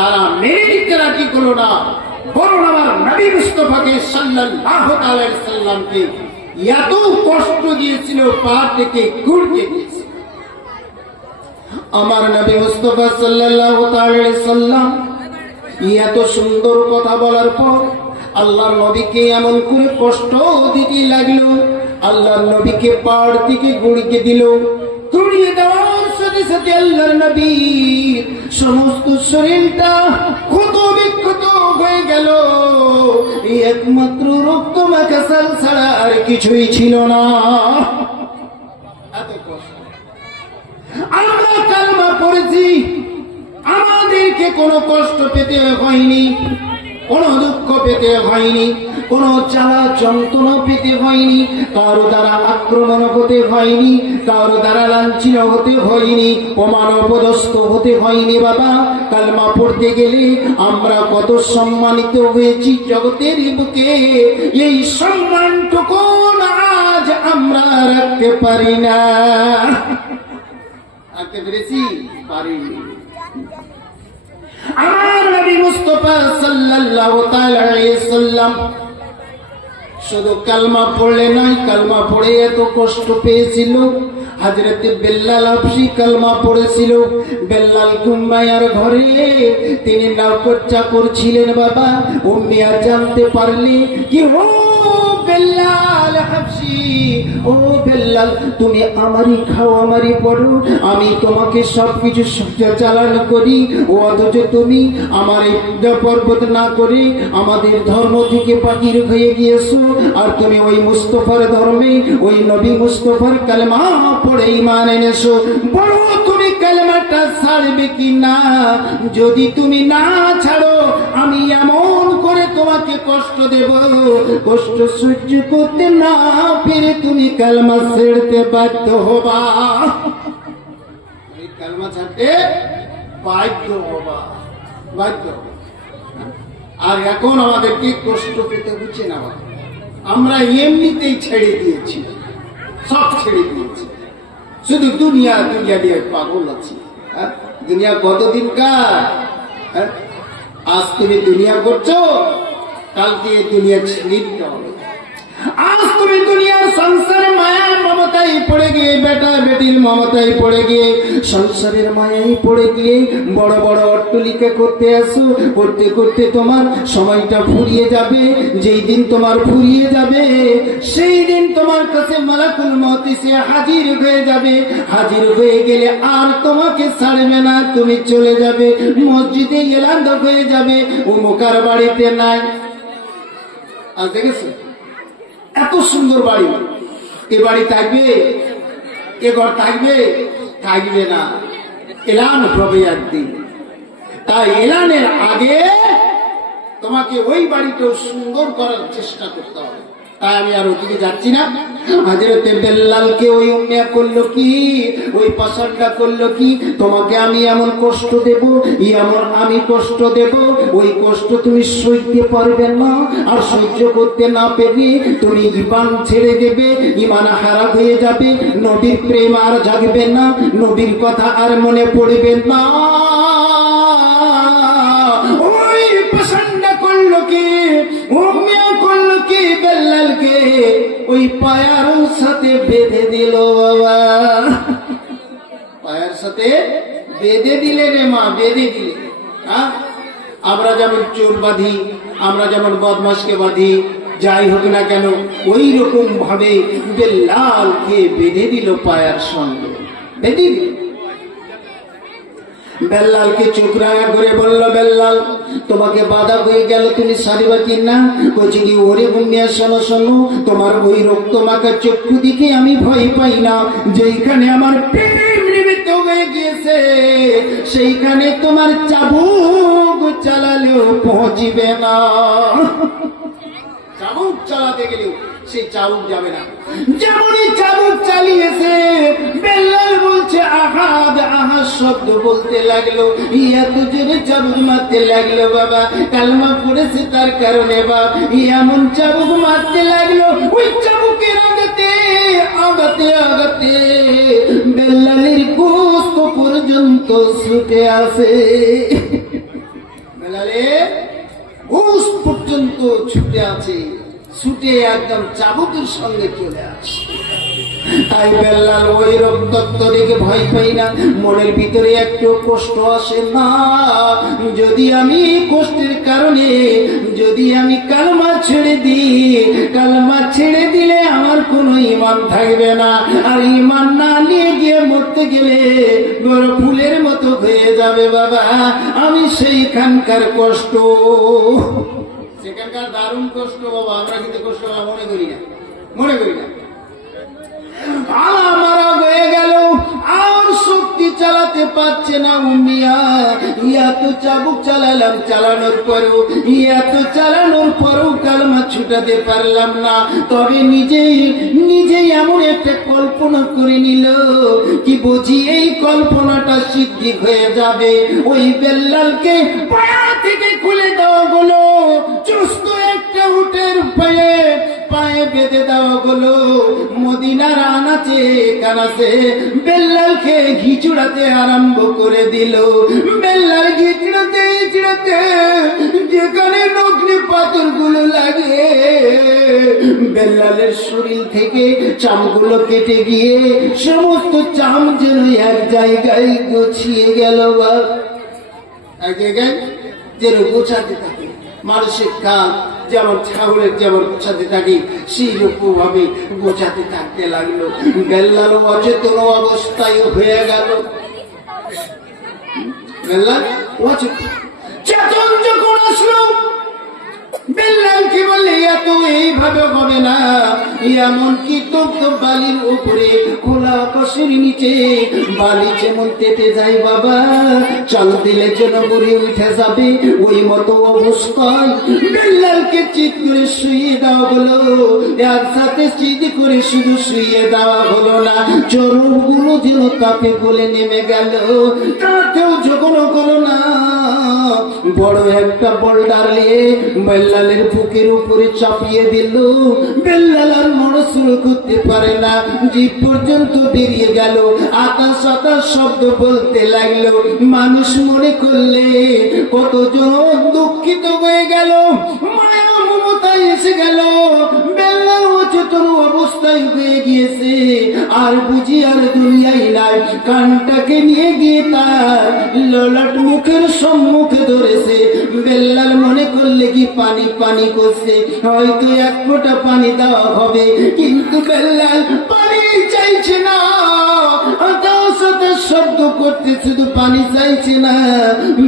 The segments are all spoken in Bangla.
তারা মেনে নিতে রাজি করল না। বরং আমার নবী মুস্তফাকে আলাইহি সাল্লামকে এত কষ্ট দিয়েছিল, পা থেকে গুড়কে দিয়েছিল। আমার নবী মুস্তফা আলাইহি সাল্লাম এত সুন্দর কথা বলার পর আল্লাহর নবীকে এমন করে কষ্ট দিতে লাগল, আল্লাহর নবীকে পাড় থেকে গুড়িয়ে দিল, গুড়িয়ে দেওয়ার সাথে সমস্ত শরীরটা ক্ষত বিক্ষত হয়ে গেল। একমাত্র রক্ত ছাড়া আর কিছুই ছিল না। আমরা কালমা পড়েছি, আমাদেরকে কোনো কষ্ট পেতে হয়নি, কোনো দুঃখ পেতে হয়নি। কোনো চালা যন্ত্রণা পেতে হয়নি কারও দ্বারা আক্রমণ হতে হয়নি কারও দ্বারা লাঞ্ছিত হতে হয়নি অমানবদস্ত হতে হয়নি বাবা। কালমা পড়তে গেলে আমরা কত সম্মানিত হয়েছি জগতের বুকে। এই সম্মানটুকু আজ আমরা রাখতে পারি না। পারিনি আমার নবী মুস্তফা সাল্লাল্লাহু তাআলা আলাইহি সাল্লাম শুধু কালমা পড়লে নয়, কালমা পড়ে এত কষ্ট পেয়েছিল। হাজরতে বেল্লাল আফসি কালমা পড়েছিল। বেল্লাল কুম্বাইয়ার ঘরে তিনি নৌকর চাকর ছিলেন বাবা। উম্মিয়া মেয়া জানতে পারলে কি ও তুমি আমারই খাও, আমারই পড়ো, আমি তোমাকে সবকিছু চালান করি, ও অথচ তুমি আমার পর্বত না করে আমাদের ধর্ম থেকে পাখির হয়ে গিয়েছো, আর তুমি ওই মুস্তফার ধর্মে, ওই নবী মুস্তফার কালেমা পড়ে ইমান এনেছো। বড় তুমি কালেমাটা ছাড়বে কি না যদি তুমি না ছাড়ো, আমি এমন তোমাকে কষ্ট দেব। কষ্ট সহ্য করতে না পেরে তুমি কালমা ছেড়তে বাধ্য হবা। কালমা ছাড়তে বাধ্য হবা। বাধ্য আর এখন আমাদেরকে কষ্ট পেতে হচ্ছে না আমরা এমনিতেই ছেড়ে দিয়েছি। সব ছেড়ে দিয়েছি। শুধু দুনিয়া দুনিয়া দিয়ে পাগল আছি। হ্যাঁ? দুনিয়া কতদিন কার হ্যাঁ? আজ তুমি দুনিয়া করছ? কালকে দুনিয়া ছেড়ে দিতে হবে আজ তুমি দুনিয়ার সংসারে মায়ার মমতায় পড়ে গিয়ে, বেটা বেটির মমতায় পড়ে গিয়ে, সংসারের মায়ায় পড়ে গিয়ে বড় বড় অট্টলিকা করতে আসো, করতে করতে তোমার সময়টা ফুরিয়ে যাবে, যেই দিন তোমার ফুরিয়ে যাবে, সেই দিন তোমার কাছে মালাকুল মত এসে হাজির হয়ে যাবে। হাজির হয়ে গেলে আর তোমাকে ছাড়বে না, তুমি চলে যাবে, মসজিদে এলান্দ হয়ে যাবে ও মোকার বাড়িতে নাই। আর দেখেছে? এত সুন্দর বাড়ি। এ বাড়ি থাকবে, এ ঘর থাকবে থাকবে না। এলান হবে একদিন। তাই এলানের আগে তোমাকে ওই বাড়িটাও সুন্দর করার চেষ্টা করতে হবে। আমি আর ওদিকে যাচ্ছি না। হাজরতে বেল্লালকে ওই করল কি? ওই করল কি? তোমাকে আমি এমন কষ্ট দেব? আমি কষ্ট দেব? ওই কষ্ট তুমি সইতে পারবে না। আর সহ্য করতে না পেরে তুমি ইমান ছেড়ে দেবে, ইমান হারা হয়ে যাবে, নবীর প্রেম আর জাগবে না, নবীর কথা আর মনে পড়বে না। বেল্লালকে ওই পায়ার সাথে বেঁধে দিল বাবা। পায়ের সাথে বেঁধে দিলে রে মা, বেঁধে দিলে। হ্যাঁ? আমরা যেমন চোর বাঁধি, আমরা যেমন বদমাসকে বাঁধি, যাই হোক না কেন, ওই রকম ভাবে বেল্লালকে বেঁধে দিল পায়ার সঙ্গে। বেঁধে দিল। বেল্লালকে চোখ রাঙা করে বলল, বেল্লাল, তোমাকে বাধা হয়ে গেল, তুমি সারিবা কি না বলছি, কি ওরে বুমিয়া শোনো শোনো, তোমার ওই রক্ত মাখা চক্ষু দিকে আমি ভয় পাই না। যেইখানে আমার নিমিত্ত হয়ে গিয়েছে, সেইখানে তোমার চাবুক চালালেও পৌঁছিবে না। চাবুক চালাতে গেলেও সেই চাবুক যাবে না। যেমনই চাবুক চালিয়েছে, বেল্লাল আহাদ শব্দ বলতে লাগল এত জোরে চাবুক মারতে লাগল বাবা। কালমা পড়েছে তার কারণে বাপ। এমন চাবুক মারতে লাগল, ওই চাবুকের আগাতে আগাতে আগাতে বেল্লালের গোস্ত পর্যন্ত ছুটে আসে। বেলালে ঘুষ পর্যন্ত ছুটে আছে ছুটে একদম চাবুকের সঙ্গে চলে আসে। তাই বেল্লাল ওই রক্তত্ব দেখে ভয় পাই না। মনের ভিতরে একটু কষ্ট আসে না যদি আমি কষ্টের কারণে, যদি আমি কালমা ছেড়ে দিই, কালমা ছেড়ে দিলে আমার কোনো ইমান থাকবে না। আর ইমান না নিয়ে গিয়ে মরতে গেলে বড় ফুলের মতো হয়ে যাবে, বাবা। আমি সেইখানকার কষ্ট। সেখানকার দারুণ কষ্ট, বাবা। আমরা কিন্তু কষ্ট মনে করি না। মনে করি না। আমার হয়ে গেল। আর শক্তি চালাতে পারছে না উমিয়া। ইয়া তো চাবুক চালালাম, চালানোর পরেও ইয়া তো চালানোর পরেও কালমা ছুটাতে পারলাম না। তবে নিজেই নিজেই এমন একটা কল্পনা করে নিল কি বুঝি এই কল্পনাটা সিদ্ধি হয়ে যাবে। ওই বেল্লালকে পায়া থেকে খুলে দেওয়া হলো। চুস্ত একটা উটের পায়ে পায়ে বেঁধে দেওয়া হলো মদিনার আনাচে, কানাচে, বেল্লালকে ঘিচুড়াতে আরম্ভ করে দিল। বেল্লাল ঘিচড়াতে ঘিচড়াতে যেখানে নগ্নি পাথরগুলো লাগে। বেল্লালের শরীর থেকে চামগুলো কেটে গিয়ে সমস্ত চাম যেন এক জায়গায় গছিয়ে গেল বা এক জায়গায় যেন গোছাতে থাকে। মানুষের কাল যেমন ছাগলের যেমন গোছাতে থাকি, সেই রকম আমি গোছাতে থাকতে লাগল। বেল্লাল অচেতন অবস্থায় হয়ে গেল। বেল্লার অচেতন। চেতন যখন আসলো বেল্লাল কি বললে, এত এইভাবে হবে না। এমন কি বালির উপরে, খোলা আকাশের নিচে, বালি যেমন যায় বাবা, চাল দিলে যেন উঠে যাবে, ওই মতো অবস্থায়। বেল্লালকে চিত করে শুয়ে দেওয়া হলো এর সাথে চিত করে শুধু শুয়ে দেওয়া হলো না, চরম যেন তাপে গলে নেমে গেল। তাতেও যখন হলো না। বড় একটা বোল্ডার নিয়ে বেল্লালের বুকের উপরে চাপিয়ে দিল। বেল্লাল আর নড়াচড়া করতে পারে না। জীব পর্যন্ত বেরিয়ে গেল। আকাশ আকাশ শব্দ বলতে লাগল। মানুষ মনে করলে কতজন দুঃখিত হয়ে গেল। মনে মমতা এসে গেল। বেল্লাল অচেতন অবস্থায় হয়ে গিয়েছে। আর বুঝি আর দুনিয়াই নাই। কানটাকে নিয়ে গিয়ে তার ললাট মুখের সম্মুখে ধরেছে। বেল্লাল মনে করলে কি পানি পানি করছে। হয়তো এক ফোঁটা পানি দেওয়া হবে। কিন্তু বেল্লাল পানি চাইছে না। সাথে শব্দ করতে শুধু পানি চাইছে না।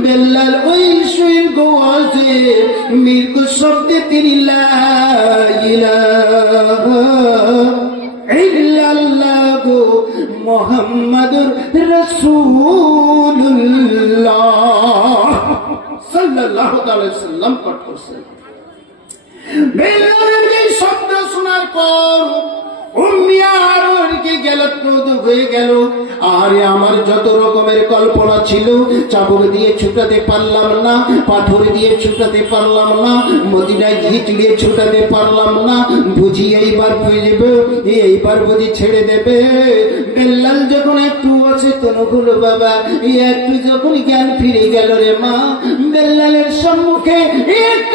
বেল্লাল ওই সুইর গোয়াজে মৃগ শব্দে তিনি মুহাম্মাদুর রাসূলুল্লাহ। সাল্লাল্লাহু আলাইহি সাল্লাম পাঠ করছেন। শব্দ শোনার পর হয়ে গেল। আরে আমার যত রকমের কল্পনা ছিল, চাবুক দিয়ে ছুটাতে পারলাম না, পাথর দিয়ে ছুটাতে পারলাম না, মদিনায় ঘিট দিয়ে ছুটাতে পারলাম না, বুঝি এইবার ফিরবে এইবার বুঝি ছেড়ে দেবে। বেল্লাল যখন একটু অচেতন হলো বাবা, একটু যখন জ্ঞান ফিরে গেল রে মা, বেল্লালের সম্মুখে একটা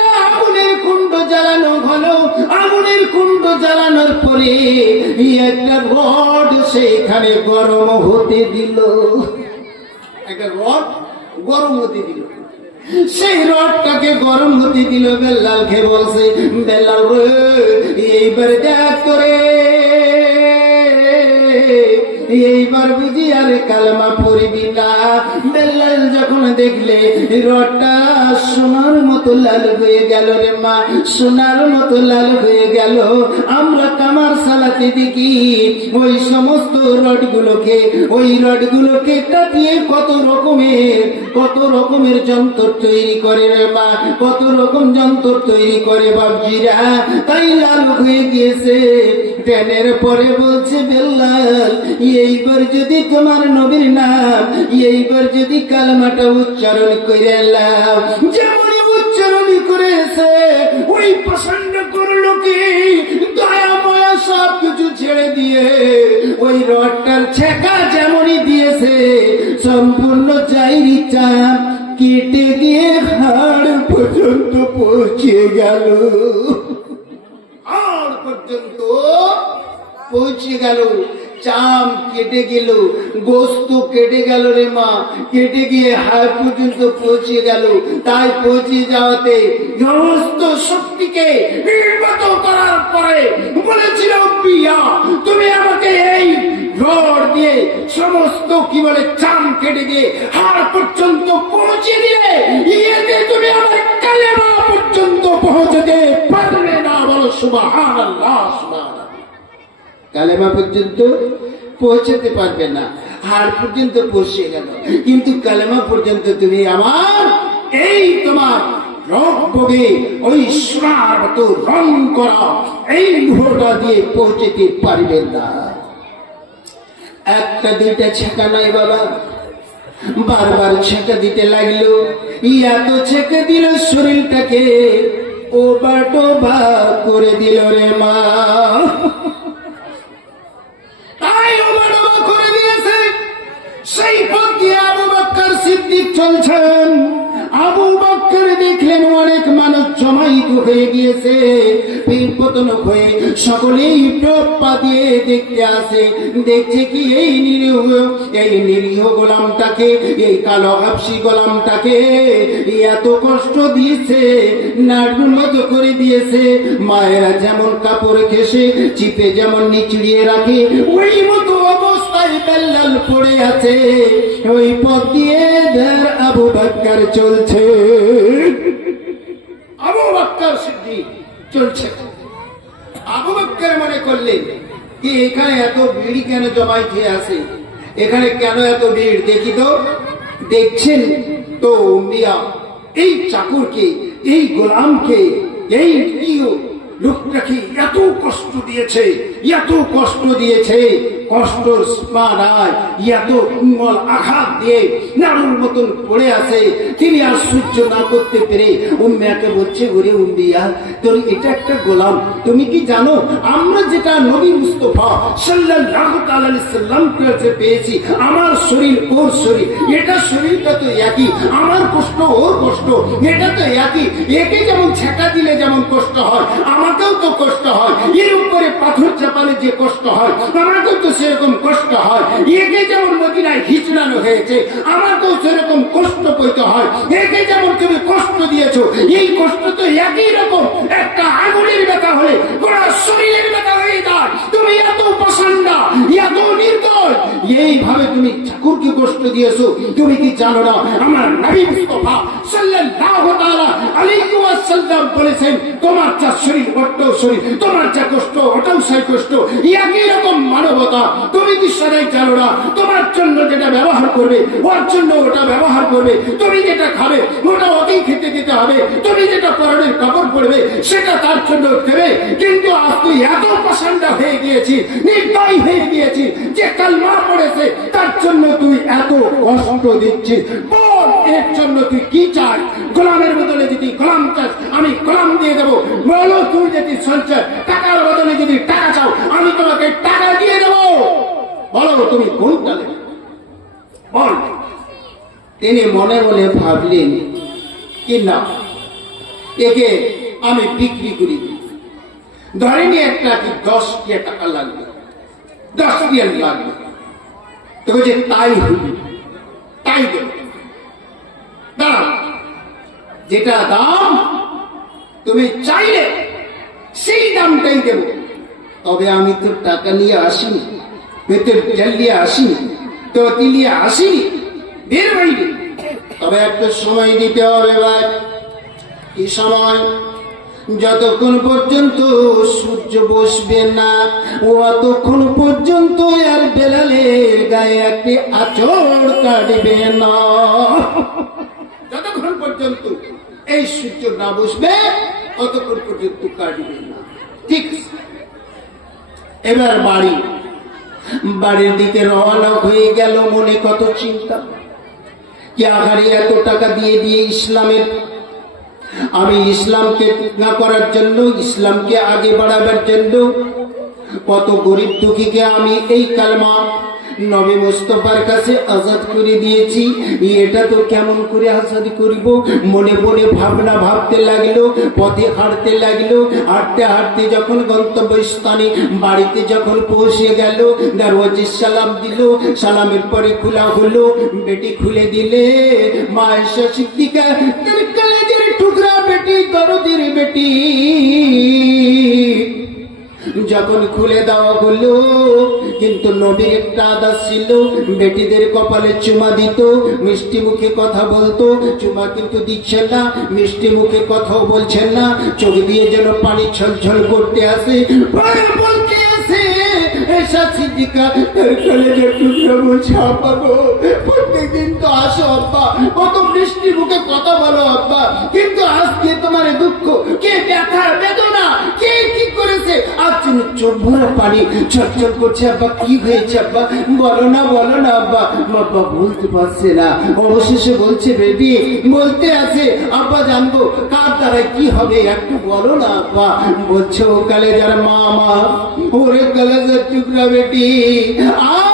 কুণ্ড জ্বালানোর পরে একটা রড সেখানে গরম হতে দিল। একটা রড গরম হতে দিল। সেই রডটাকে গরম হতে দিল বেল্লালকে বলছে, বেল্লাল রে, এইবার দেখ করে এইবার বুঝি আর কালমা পড়বি না। বেল্লাল যখন দেখলে রডটা সোনার মতো লাল হয়ে গেল রে মা, সোনার মতো লাল হয়ে গেল। আমরা কামার সালাতে দেখি ওই সমস্ত রডগুলোকে ওই রডগুলোকে কাটিয়ে কত রকমের কত রকমের যন্ত্র তৈরি করে রে মা, কত রকম যন্ত্র তৈরি করে বাবজিরা তাই লাল হয়ে গিয়েছে। ট্রেনের পরে বলছে, বেল্লাল, এইবার যদি তোমার নবীর নাম, এইবার যদি কালমাটা উচ্চারণ করে এলাম যেমন উচ্চারণ করেছে, ওই প্রসন্ন করল কি? দয়া ময়া সব ছেড়ে দিয়ে, ওই রডটার ছেকা যেমনই দিয়েছে, সম্পূর্ণ চাইরি চাপ কেটে গিয়ে হাড় পর্যন্ত পৌঁছে গেল। পর্যন্ত পৌঁছে গেল। চাম কেটে গেল, গোস্ত কেটে গেল রে মা, কেটে গিয়ে হাড় পর্যন্ত পৌঁছে গেল। তাই পৌঁছে যাওয়াতে সমস্ত শক্তিকে নির্গত করার পরে বলেছিল, পিয়া, তুমি আমাকে এই রড দিয়ে সমস্ত কি বলে চাম কেটে দিয়ে হাড় পর্যন্ত পৌঁছে দিলে। ইয়েতে তুমি আমার কালেমা পর্যন্ত পৌঁছাতে পারবে না হাড় পর্যন্ত পৌঁছে গেল। কিন্তু কালেমা পর্যন্ত তুমি আমার, এই তোমার একটা দুইটা ছেঁকা নাই বাবা, বারবার দিতে লাগল। তো ছেঁকা দিল শরীরটাকে। ও বাটো করে দিল রে মা। তাই ও টোবা করে দিয়েছে। সেই পথ আবু বাক্কার সিদ্দিক চলছেন। আবু বাক্কার দেখলেন অনেক মানুষ জমাইত হয়ে গিয়েছে। পতন হয়ে সকলেই পা দিয়ে দেখতে আসে। দেখছে কি এই নিরীহ এই নিরীহ গোলামটাকে, এই কালো হাফসি গোলামটাকে এত কষ্ট দিয়েছে নাড়ুর মতো করে দিয়েছে। মায়েরা যেমন কাপড় ঘেসে চিপে যেমন নিচড়িয়ে রাখে, ওই মতো অবস্থায় বেল্লাল পড়ে আছে। ওই পথ দিয়ে ধর আবু বাক্কার চলছে। আবু বাক্কার সিদ্ধি চলছে। আবু মনে করলেন, কি এখানে এত ভিড় কেন জমাই খেয়ে আসে এখানে কেন এত ভিড়? দেখি তো। দেখছেন তো মিয়া এই চাকরকে, এই গোলামকে, এই লোকটাকে এত কষ্ট দিয়েছে, এত কষ্ট দিয়েছে। কষ্টর স্পানায় এত উঙ্গল আঘাত দিয়ে নাড়ুর মতন পড়ে আছে। তিনি আর সহ্য না করতে পেরে উম্মিয়াকে বলছে, ওরে উম্মিয়া তোর এটা একটা গোলাম। তুমি কি জানো, আমরা যেটা নবী মুস্তফা সাল্লাল্লাহু তাআলা সাল্লাম পেয়েছি, আমার শরীর ওর শরীর, এটা শরীরটা তো একই, আমার কষ্ট ওর কষ্ট এটা তো একই, একে যেমন ছেঁকা দিলে যেমন কষ্ট হয়, আমাকেও তো কষ্ট হয়, এর উপরে পাথর চাপালে যে কষ্ট হয়, আমাকেও তো সেরকম কষ্ট হয়। একে যেমন মদিনায় হিচড়ানো হয়েছে, আমাকেও সেরকম কষ্ট পেতে হয়। একে যেমন তুমি কষ্ট দিয়েছ, এই কষ্ট তো একই রকম। একটা আগুনের ব্যথা হলে, গোড়া শরীরের ব্যথা হয়ে যায় তুমি এত পছন্দা এত নির্দয় এইভাবে তুমি ঠাকুরকে কষ্ট দিয়েছ, তুমি কি জানো না? আমার নবী মুস্তফা সাল্লাল্লাহু তাআলা বলেছেন, তোমার যা শরীর শরীর, তোমার যা কষ্ট কষ্ট রকম মানবতা। তুমি কি জানো না? তোমার জন্য যেটা ব্যবহার করবে, ওর জন্য ওটা ব্যবহার করবে। তুমি যেটা খাবে, ওটা ওকেই খেতে দিতে হবে। তুমি যেটা পরনের কাপড় পরবে, সেটা তার জন্য দেবে। কিন্তু আজ তুই এত পছন্দা হয়ে গিয়েছি নির্দয় হয়ে গিয়েছি যে কালমা পড়েছে তার জন্য তুই এত কষ্ট দিচ্ছিস। বল, এর জন্য তুই কি চাস? গোলামের বদলে যদি গোলাম চাস, আমি গোলাম দিয়ে দেবো। বলো তুই যদি সঞ্চয়, টাকার বদলে যদি টাকা চাও, আমি তোমাকে টাকা দিয়ে দেবো। বলো, তুমি কোনটা নেবে বল। তিনি মনে মনে ভাবলেন, কি না একে আমি বিক্রি করি। ধরে নিয়ে একটা কি দশ টাকা লাগবে? দশ টিয়ার লাগবে। তো বলছে তাই হইবে, তাই দেবে। দাঁড়াও, যেটা দাম তুমি চাইলে সেই দামটাই দেব। তবে আমি তো টাকা নিয়ে আসিনি বেতের জল নিয়ে আসিনি তো নিয়ে আসিনি, বের হইনি। তবে একটা সময় দিতে হবে ভাই। কি সময়? যতক্ষণ পর্যন্ত সূর্য বসবে না, অতক্ষণ পর্যন্ত আর বেলালের গায়ে একটি আচর কাটবে না। যতক্ষণ পর্যন্ত এই সূর্য না বসবে ততক্ষণ পর্যন্ত কাটবে না। ঠিক। এবার বাড়ি। বাড়ির দিকে রওনা হয়ে গেল মনে কত চিন্তা। কি আহারে এত টাকা দিয়ে দিয়ে ইসলামের আমি ইসলামকে না করার জন্য, ইসলামকে আগে বাড়াবার জন্য। কত গরিব দুঃখীকে আমি এই কালমা নবী মুস্তফার কাছে আজাদ করে দিয়েছি। এটা তো কেমন করে আজাদ করিব? মনে মনে ভাবনা ভাবতে লাগল, পথে হাঁটতে লাগল। হাঁটতে হাঁটতে যখন গন্তব্যস্থানে বাড়িতে যখন পৌঁছে গেল, দরওয়াজে সালাম দিল। সালামের পরে খোলা হলো, বেটি খুলে দিলে, মা এসা সিদ্দিকা দরদের বেটি। যখন খুলে দেওয়া হলো, কিন্তু নবীর একটা আদাস ছিল, বেটিদের কপালে চুমা দিত, মিষ্টি মুখে কথা বলতো, চুমা কিন্তু দিচ্ছেন না, মিষ্টি মুখে কথাও বলছেন না, চোখ দিয়ে যেন পানি ছল ছল করতে আসে। ভয় এসা সিদ্দিকা কলেজের টুকরো গো। প্রত্যেকদিন তো আসো, আব্বা। কত মিষ্টি মুখে কথা বলো, আব্বা। কিন্তু আজকে তোমার দুঃখ, কে ব্যথা বেদনা তুমি চোখ ভরা পানি চটচট করছে আব্বা, কি হয়েছে আব্বা? বলো না বলো না আব্বা। আব্বা বলতে পারছে না। অবশেষে বলছে, বেবি, বলতে আছে। আব্বা, জানব কার দ্বারা কি হবে? একটু বলো না আব্বা। বলছে, ও কালে যার মা মা ওরে কলেজের টুকরা বেটি আজ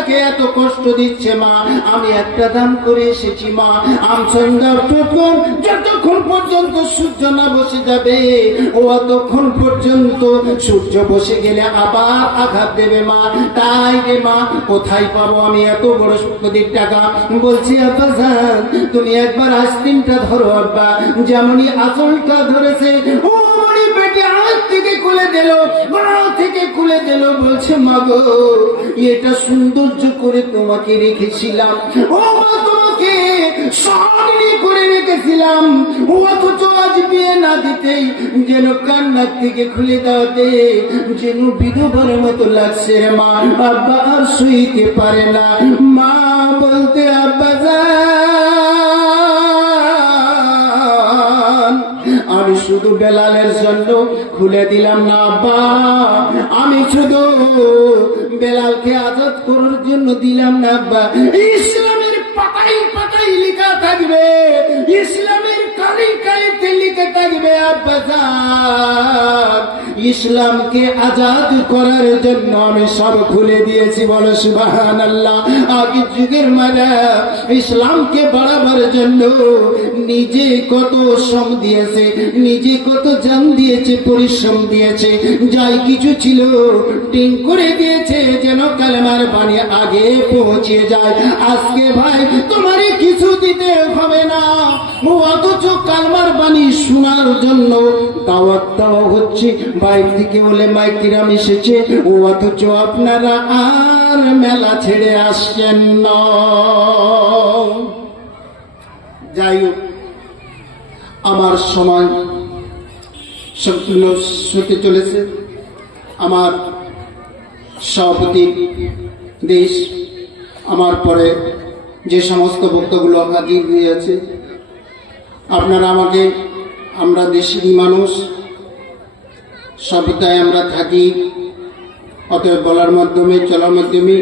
তাকে এত কষ্ট দিচ্ছে মা। আমি একটা দান করে এসেছি মা। আম সন্ধ্যার টুকুন যতক্ষণ পর্যন্ত সূর্য না বসে যাবে, ও অতক্ষণ পর্যন্ত সূর্য বসে গেলে আবার আঘাত দেবে মা। তাই রে মা, কোথায় পাবো আমি এত বড় সুখদির টাকা? বলছি আব্বা তুমি একবার আস্তিনটা ধরো আব্বা। যেমনই আঁচলটা ধরেছে ও দিল গলা থেকে খুলে দিল, বলছে, মাগো, এটা সৌন্দর্য করে তোমাকে রেখেছিলাম। ও মা, তোমাকে সামনে করে রেখেছিলাম। আজ বিয়ে না দিতেই যেন কান্নার থেকে খুলে দাওতে যেন বিধবার মতো লাগছে মা। আব্বা আর শুইতে পারে না। মা বলতে, আব্বা যান আমি শুধু বেলালের জন্য খুলে দিলাম না, আব্বা। আমি শুধু বেলালকে আজাদ করার জন্য দিলাম না, আব্বা। ইসলামের পাতাই পাতাই লিখা থাকবে, ইসলামের কালি কালিতে লিখে থাকবে, আব্বা ইসলামকে আজাদ করার জন্য আমি সব খুলে দিয়েছি, বলো সুবাহান আল্লাহ আগের যুগের মানে ইসলামকে বাড়াবার জন্য নিজে কত শ্রম দিয়েছে, নিজে কত জান দিয়েছে, পরিশ্রম দিয়েছে, যাই কিছু ছিল টিং করে দিয়েছে যেন কালেমার বাণী আগে পৌঁছে যায়। আজকে ভাই তোমারে কিছু দিতে হবে না। অথচ কালমার বাণী শোনার জন্য দাওয়াত দেওয়া হচ্ছে বাইর থেকে বলে মাইকিরাম এসেছে। ও অথচ আপনারা আর মেলা ছেড়ে আসছেন যাই হোক, আমার সময় সম্পূর্ণ হতে চলেছে। আমার সভাপতি দেশ, আমার পরে যে সমস্ত বক্তগুলো হাজির হয়ে আছে, আপনারা আমাকে, আমরা দেশেরই মানুষ সভ্যতায় আমরা থাকি। অতএব বলার মাধ্যমে, চলার মাধ্যমে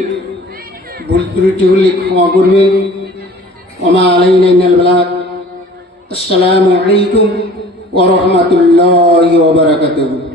ভুল ত্রুটি হলে ক্ষমা করবেন। ওমা আলাইনা ইন্নাল বালাগ। আসসালামু আলাইকুম ওয়া রাহমাতুল্লাহি ওয়া বারাকাতুহু।